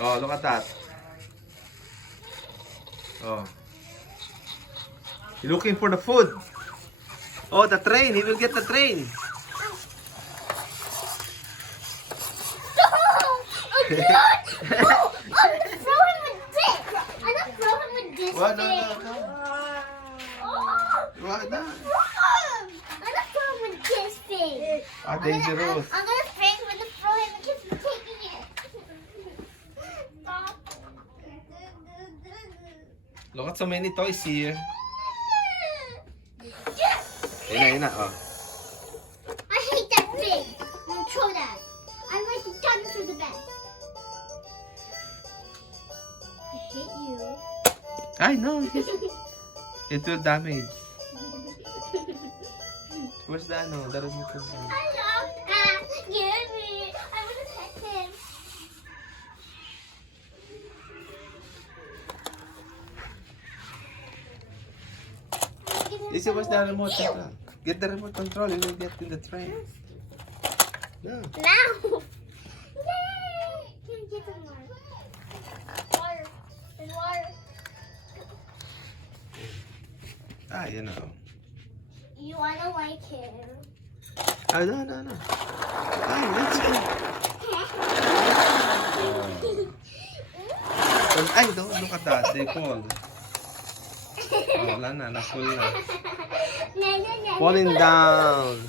Oh, look at that. Oh. He's looking for the food. Oh, the train. He will get the train. Oh, no! I'm throwing with this. I'm not throwing with this What? thing. No. Oh, What? No. I'm not throwing with this thing. Ah, dangerous. I'm gonna spray with the throw and the kids are taking it. Stop. Look at so many toys here. Yes. Yun na. Oh. I hate that thing. I'm gonna throw that. I'm going to turn to the bed. I hate you. I know. It will damage. Where's the ano? The remote control. I love that. Give me. I want to pet him. This was the remote control. Get the remote control. You will get in the train. No. Now. Yay! Can I get some more? Water. There's water. Ah, you know. You wanna like him? Ah, no. Ah, let's go. Ay, don't look at that. They fall. Oh, wala na. Na-fall na. Falling down.